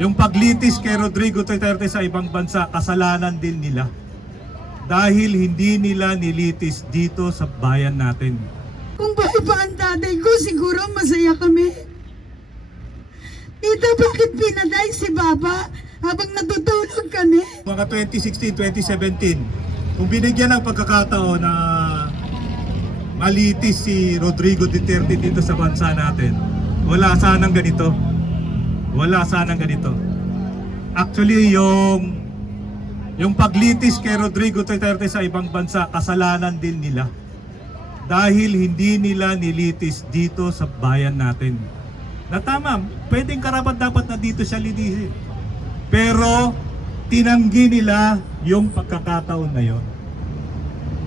Yung paglitis kay Rodrigo Duterte sa ibang bansa, kasalanan din nila. Dahil hindi nila nilitis dito sa bayan natin. Kung buhay pa ang tatay ko, siguro masaya kami. Tita, bakit pinaday si Baba habang natutulog kami? Mga 2016, 2017, kung binigyan ng pagkakataon na malitis si Rodrigo Duterte dito sa bansa natin, wala sanang ganito. Wala sanang ganito. Actually, yung paglitis kay Rodrigo Duterte sa ibang bansa, kasalanan din nila. Dahil hindi nila nilitis dito sa bayan natin. Na tama, pwedeng karapat dapat na dito siya linisin. Pero tinanggi nila yung pagkakataon na yon.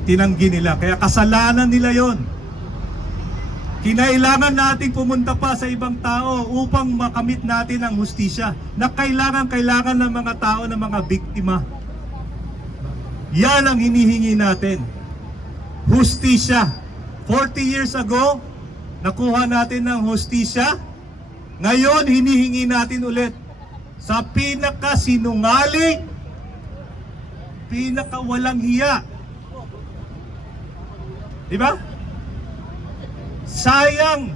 Tinanggi nila, kaya kasalanan nila yon. Kinailangan nating pumunta pa sa ibang tao upang makamit natin ang hustisya na kailangan ng mga tao, ng mga biktima. Yan ang hinihingi natin. Hustisya. 40 years ago, nakuha natin ng hustisya. Ngayon, hinihingi natin ulit sa pinakasinungaling, pinakawalang hiya. Diba? Sayang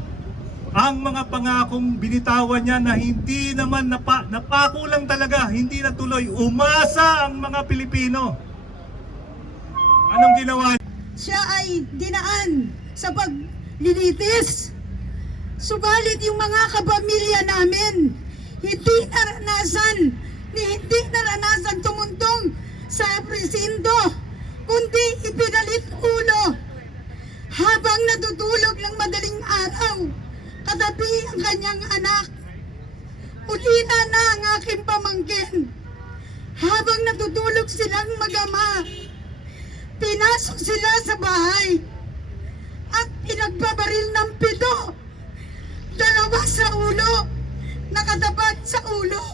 ang mga pangakong binitawan niya na hindi naman napako lang talaga, hindi natuloy. Umasa ang mga Pilipino. Anong ginawa niya? Siya ay dinaan sa paglilitis. Subalit yung mga kapamilya namin, hindi naranasan tumuntong sa presinto, kundi ipinalit ulo. Habang natutulog ng madaling araw, katabi ang kanyang anak. Ulila na ang aking pamangkin. Habang natutulog silang mag-ama, pinasok sila sa bahay at pinagbabaril ng 7. 2 sa ulo, nakatapat sa ulo.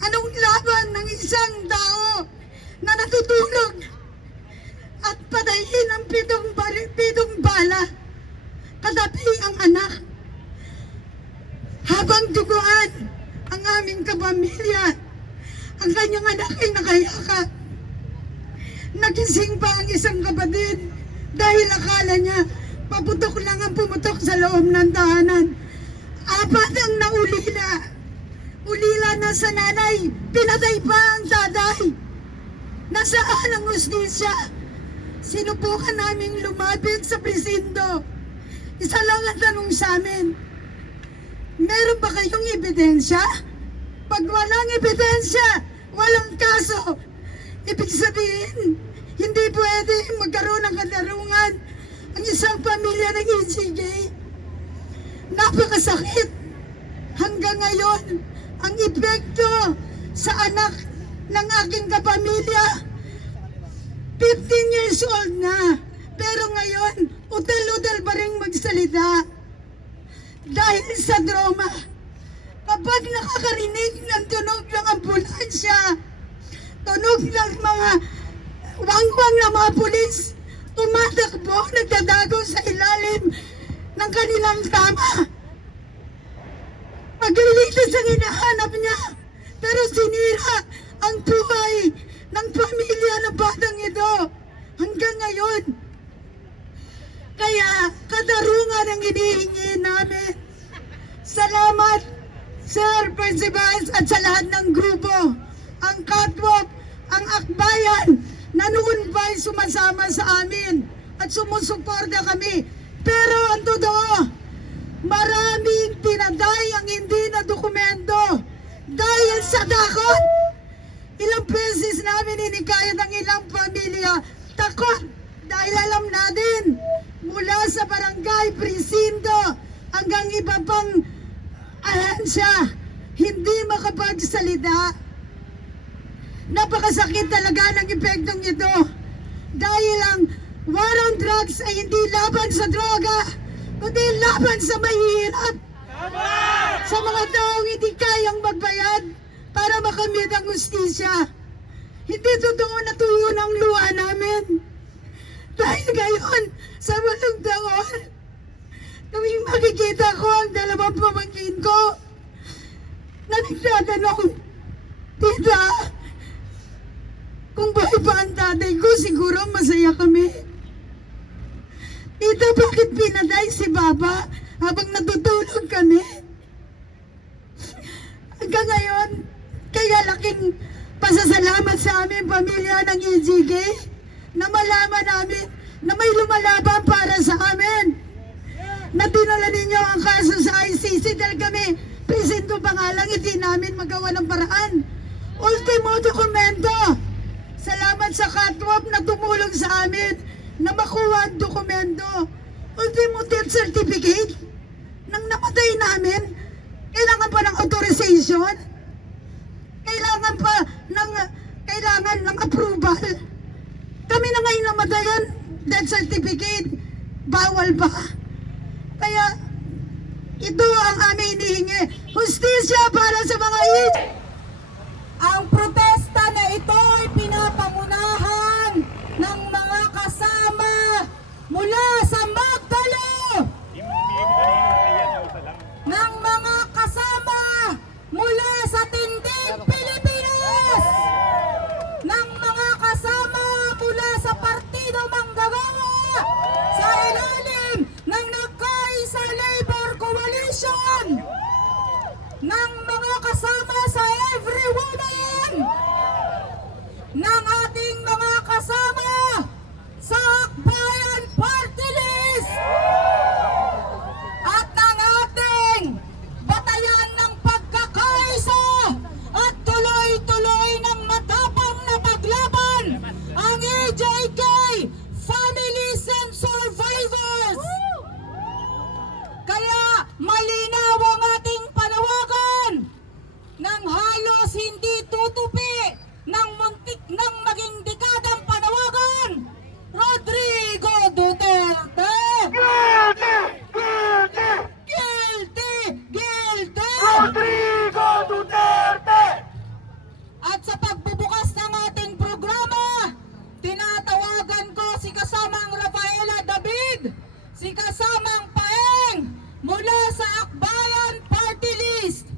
Anong laban ng isang tao na natutulog? At patayin ang 7 bala, katabi ang anak. Habang duguan ang aming kapamilya, ang kanyang anak ay nakayakap. Nagising pa ang isang kapatid dahil akala niya paputok lang ang pumutok sa loob ng tahanan. 4 ang naulila. Ulila na sa nanay, pinatay pa ang tatay. Nasaan ang hustisya? Sinubukan naming lumapit sa presinto. Isa lang ang tanong sa amin, meron ba kayong ebidensya? Pag walang ebidensya, walang kaso. Ibig sabihin, hindi pwede magkaroon ng katarungan ang isang pamilya ng ECJ. Napakasakit. Hanggang ngayon, ang epekto sa anak ng aking kapamilya, 15 years old na, pero ngayon, utal-utal pa rin magsalita. Dahil sa drama, kapag nakakarinig ng tunog ng ambulansya, tunog ng mga wangwang na mga pulis, tumatakbo, nagdadago sa ilalim ng kanilang tama. Pagliligtas ang hinahanap niya, pero sinira ang buhay ng pamilya ng batang ito hanggang ngayon. Kaya katarungan ang hinihingi namin. Salamat, Sir Percebas, at sa lahat ng grupo, ang Catwalk, ang Akbayan, na noon ba'y sumasama sa amin at sumusuporta kami. Pero ang totoo, maraming pinaday ang hindi na dokumento dahil sa takot. Ilang beses namin inikayat ang ilang pamilya. Takot dahil alam natin mula sa barangay, presinto, hanggang iba pang ahensya, hindi makapagsalita. Napakasakit talaga ng epektong ito. Dahil ang war on drugs ay hindi laban sa droga, kundi laban sa mahihirap. Sa mga taong hindi kayang magbayad para makamit ang hustisya. Hindi totoo na tuyo ng luha namin. Dahil ngayon, sa 8 taon, tuwing makikita ko ang 2 pamangkin ko na nagtatanong, Tita, kung buhay pa ang tatay ko, siguro masaya kami. Tita, bakit pinatay si Papa habang natutulog kami? Hanggang ngayon, kaya laking pasasalamat sa aming pamilya ng EJK na malaman namin na may lumalaban para sa amin. Na dinala ninyo ang kaso sa ICC dahil kami, presento pa nga lang, hindi namin magawa ng paraan. Ultimo dokumento. Salamat sa Catwalk na tumulong sa amin na makuha ang dokumento. Ultimo death certificate nang namatay namin. Kailangan pa ng authorization. Kailangan ng approval. Kami na ngayon namatayan, death certificate, bawal pa. Kaya ito ang aming hinihingi. Hustisya para sa mga Ang protesta na ito ay pinapangunahan ng mga kasama mula sa Magdalo, ng mga kasama mula sa Tindig Pilipinas, ng mga kasama mula sa Partido Manggagawa sa ilalim ng Nagkaisa Labor Coalition, ng mga kasama sa Every Woman, ng ating mga kasama sa Akbayan Party List, at ng ating batayan ng pagkakaisa at tuloy-tuloy ng matapang na paglaban, ang EJK Families and Survivors. Kaya malinaw ang ating panawagan nang halos hindi tutupi ng muntik nang maging dekadang panawagan. Rodrigo Duterte! Guilty! Guilty! Guilty! Guilty! Rodrigo Duterte! At sa pagbubukas ng ating programa, tinatawagan ko si kasamang Rafaela David, si kasamang Paeng mula sa Akbayan Party List.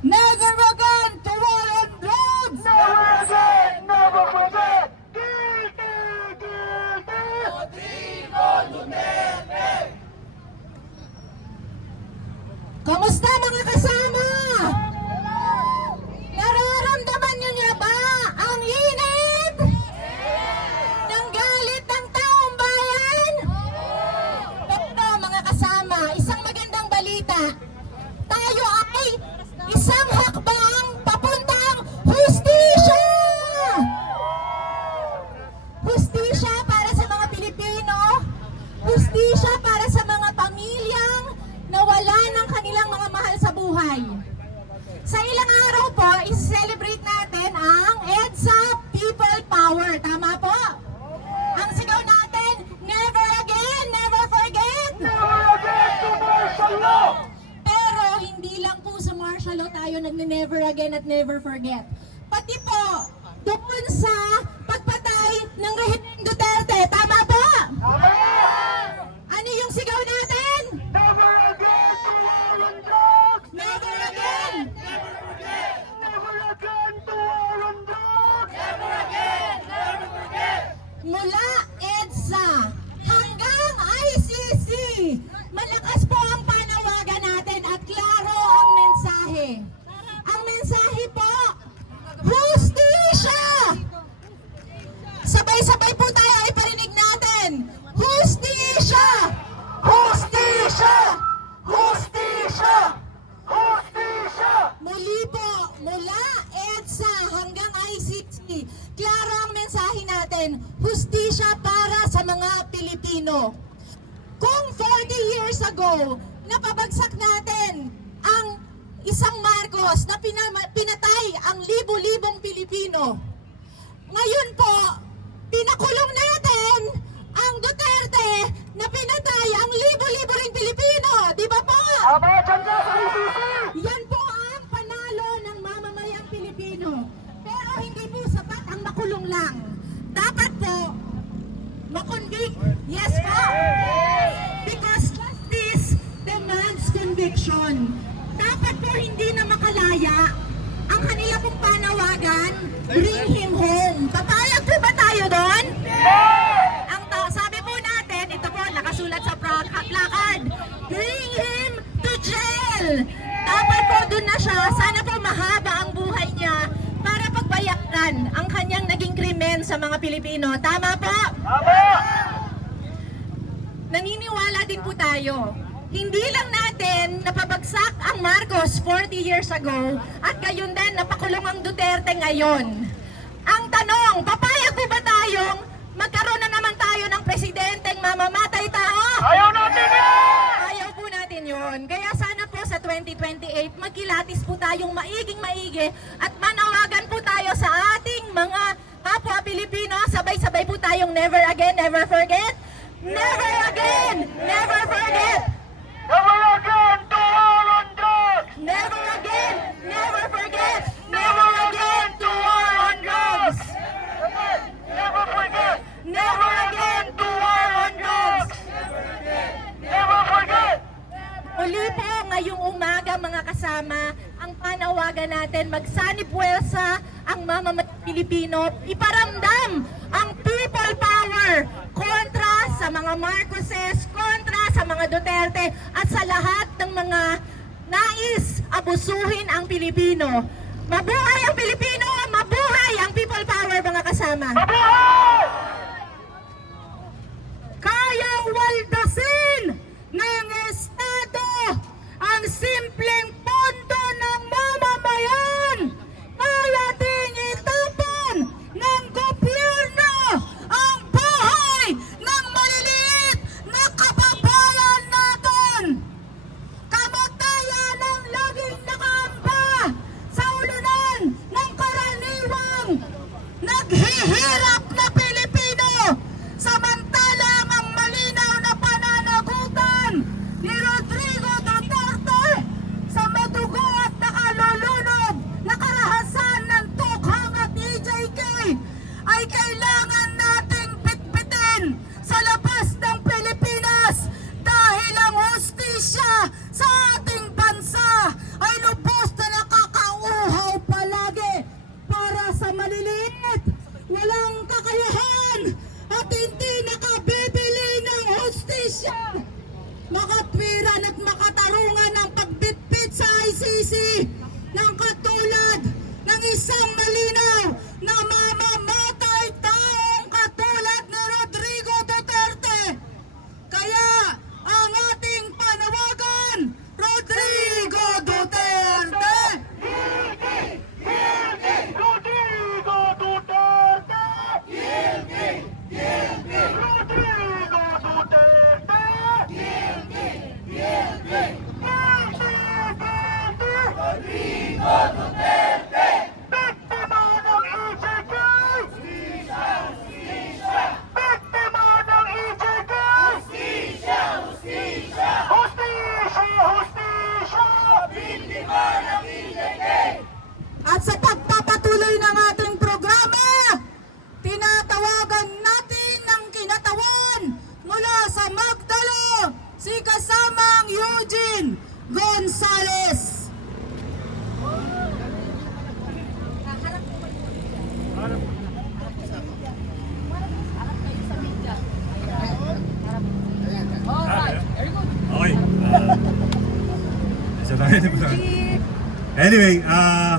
Never again to war on drugs! Never again, never forget! Guilty! Guilty! Rodrigo Duterte! Kamusta mga kasama? Nararamdaman niyo ba ang init ng galit ng taong bayan? Pero mga kasama, isang magandang balita. Tayo ay isang hakbang papuntang hustisya! Hustisya para sa mga Pilipino, hustisya para sa mga pamilyang nawala ng kanilang mga mahal sa buhay. Sa ilang araw po, i-celebrate natin ang EDSA People Power. Tama po? Ang sigaw natin, never again, never forget! Never again to martial law! Pero hindi lang po sa martial law tayo nagne-never again at never forget. Pati po, doon sa pagpatay ng Rehimeng Duterte. Tama po? Ano yung sigaw natin? Never again to war on drugs! Never again! Never forget! Never again to war on drugs! Never again! Never forget! Mula EDSA hanggang ICC, malakas po ang panawagan natin at klaro ang mensahe. Ang mensahe po, hustisya! Sabay-sabay po tayo iparinig natin, hustisya! Hustisya! Hustisya! Hustisya! Muli po, mula EDSA hanggang ICC, klaro ang mensahe natin, hustisya para sa mga Pilipino. Kung 40 years ago, napabagsak natin ang isang Marcos na pinatay ang libo-libong Pilipino. Ngayon po, pinakulong natin ang Duterte na pinatay ang libo-libo ring Pilipino. Di ba po? Yan po ang panalo ng mamamayang Pilipino. Pero hindi po sapat ang makulong lang. Dapat po, makonvict. Yes po? Because justice demands conviction. Dapat po hindi na makalaya Papayag po ba tayo doon? Sabi po natin, ito po, nakasulat sa placard, bring him to jail! Dapat po doon na siya, sana po mahaba ang buhay niya para pagbayaran ang kanyang naging krimen sa mga Pilipino. Tama po? Naniniwala din po tayo. Hindi lang natin napabagsak ang Marcos 40 years ago at gayon din napakulong ang Duterte ngayon. Ang tanong, papayag po ba tayong magkaroon na naman tayo ng presidenteng mamamatay tao? Ayaw natin yan! Ayaw po natin yun. Kaya sana po sa 2028, magkilatis po tayong maiging-maigi at manawagan po tayo sa ating mga kapwa Pilipino. Sabay-sabay po tayong never again, never forget. Never again, never forget. Never again to war on drugs! Never again, never forget. Never again to war on drugs. Never forget! Never again to war on drugs. Never forget! Muli po ngayong umaga mga kasama, ang panawagan natin magsanib puwersa ang mamamayang Pilipino, iparamdam ang people power kontra sa mga Marcoses, kontra sa mga Duterte at sa lahat ng mga nais abusuhin ang Pilipino. Mabuhay ang Pilipino! Mabuhay ang people power mga kasama! Kayang waldasin ng Estado ang simpleng pondo ng mamamayan. Kaya ding itapon ng gobyerno ang buhay ng maliliit na kababayan natin. Kamatayan ang laging nakaamba sa ulunan ng karaniwang naghihirap na Pilipino. Samantalang ang malinaw na pananagutan ni Rodrigo Duterte sa madugo at nakalulunod na karahasan ng tukhang at EJK ay kailangan nating bitbitin sa labas ng Pilipinas dahil ang hustisya sa ating bansa ay lubos na nakakauhaw palagi para sa maliliit, walang kakayahan at hindi nakabibili ng hustisya. Makatwiran at makatarungan ang pagbitbit sa ICC ng katulad ng isang malinaw na mamamatay taong katulad ni Rodrigo Duterte. Kaya ang ating panawagan, Rodrigo Duterte! Rodrigo Duterte! Rodrigo Duterte! Rodrigo Duterte! Biktima ng EJK! Biktima ng EJK! Hustisya! Hustisya! Biktima ng EJK! At sa pagpapatuloy ng ating programa, tinatawagan natin ng kinatawan mula sa Magdalo, si kasamang Eugene Gonzales. Okay. Anyway,